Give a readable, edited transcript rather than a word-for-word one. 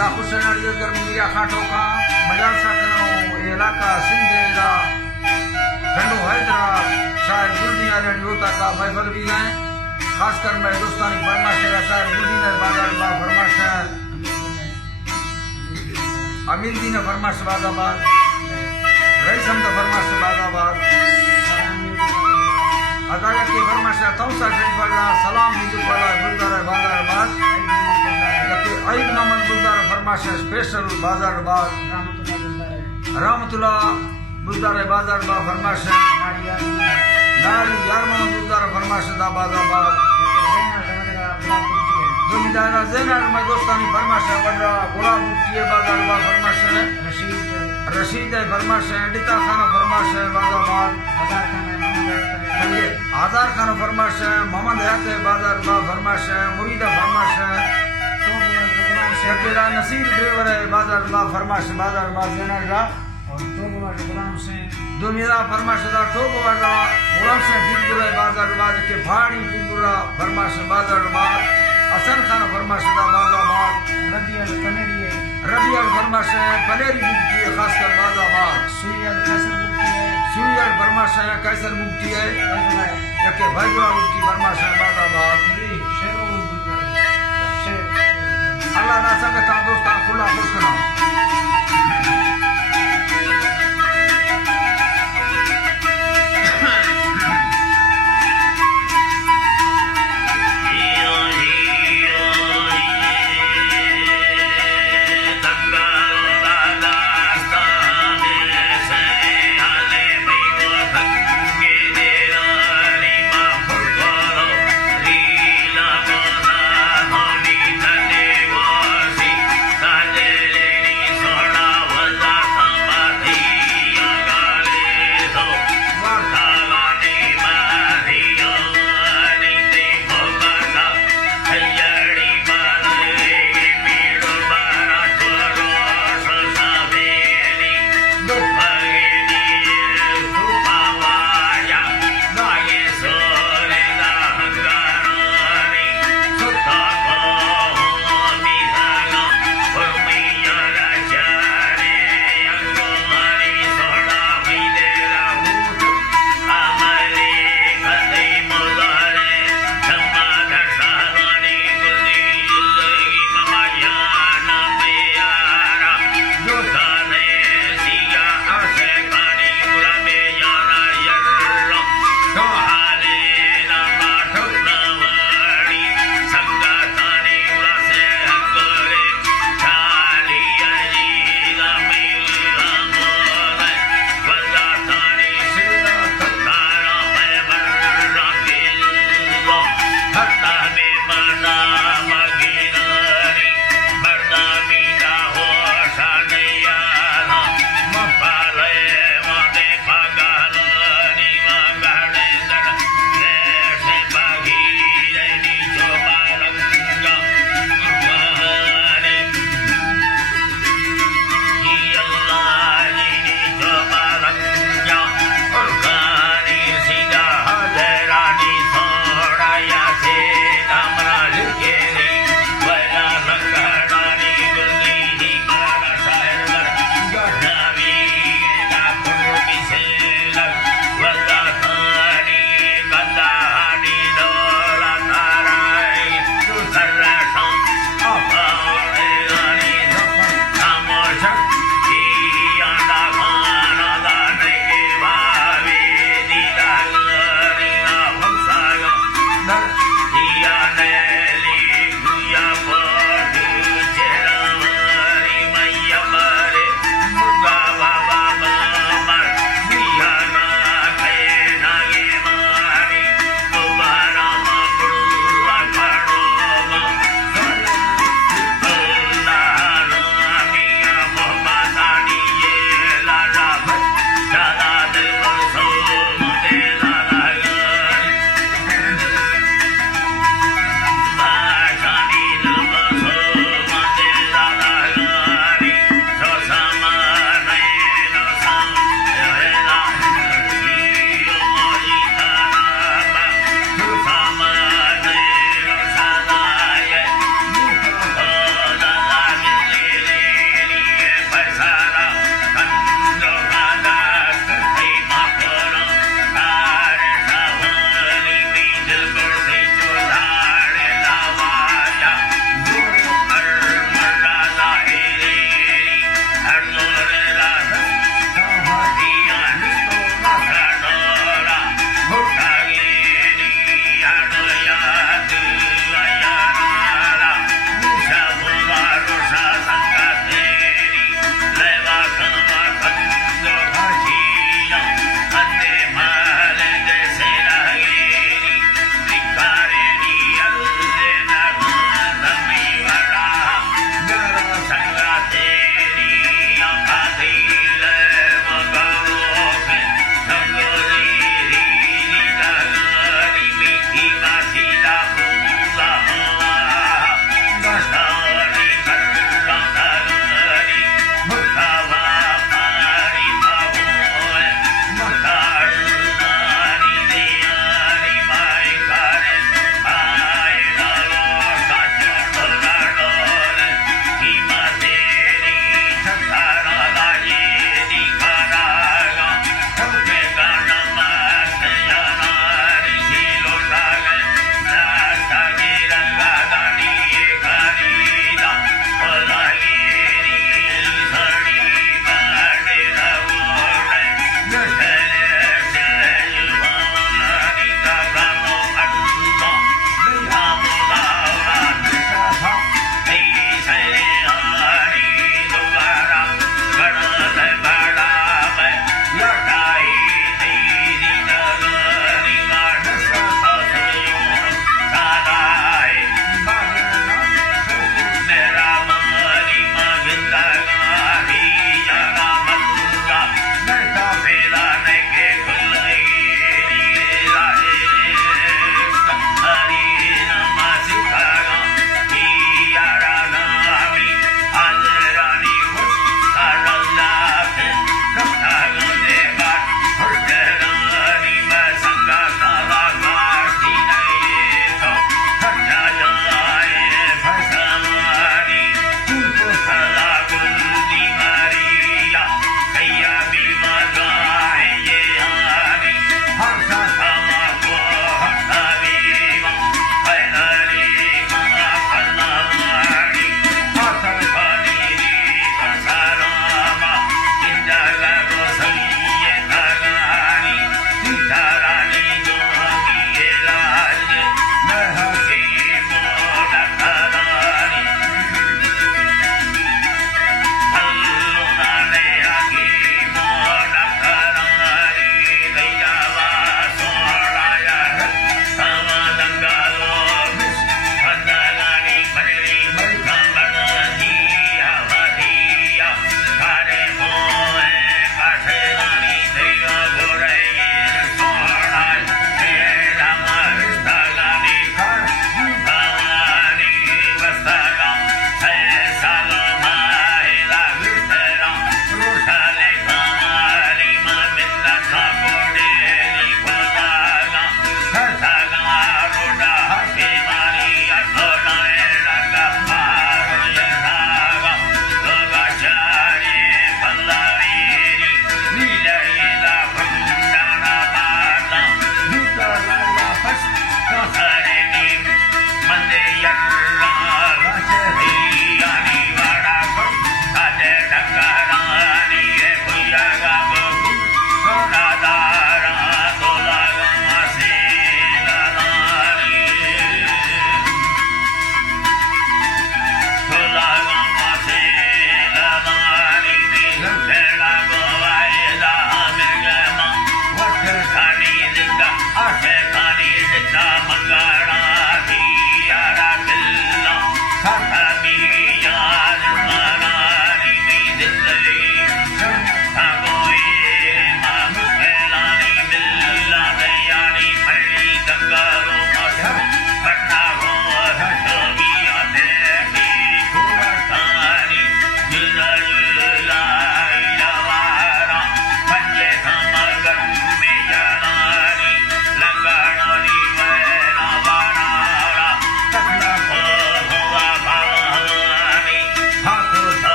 हुसैन अली अगर मीरा खाटो का मजाल सकनो इलाका सिंधेरा गंडो हैदरा शायद गुलदिया योता का महफल भी हैं खासकर मैं दोस्तानी फरमाश है शायद गुलदीन बाजार बा फरमाश है अमीर दीन फरमाश बादाबाद रईस हमद फरमाश बादाबाद अदालत के फरमाश तौसा शरीफ सलाम निजु पड़ा गुलदार बाजारबाद अईद मोहम्मद गुलदार फरमाश स्पेशल बाजारबाद रहमतुल्लाह गुलदार बाजारबाद फरमाश नारी यार मोहम्मद गुलदार फरमाश दाबादाबाद दुनिया ज़ैनल में दोस्तानी फरमाश वडरा गुलाम मुफ्ती बाजारबाद फरमाश रशीद फरमाश डिता खान फरमाश बाजारबाद आजार खान फरमाश मोहम्मद हयात बाजारबाद फरमाश मुरीदा फरमाश अकेला नसीर ड्राइवर है बाजारबाद फरमाश बाजारबाद ज़ैनल और गुलाम से दुनिया फरमाश दा टोगवाड़ा गुलाम से बिगुरा बाजारबाद के भाड़ी बिगुरा फरमाश बाजारबाद हसन खान फरमाश दा बाजारबाद रबिया फरमाश पनेरी मुफ्ती खासकर बाजारबाद सुइया फरमाश कैसर मुफ्ती है यके भाईगुरा मुफ्ती फरमाश बाजारबाद अल्लाह ना संग का दोस्ता खुला खुश करा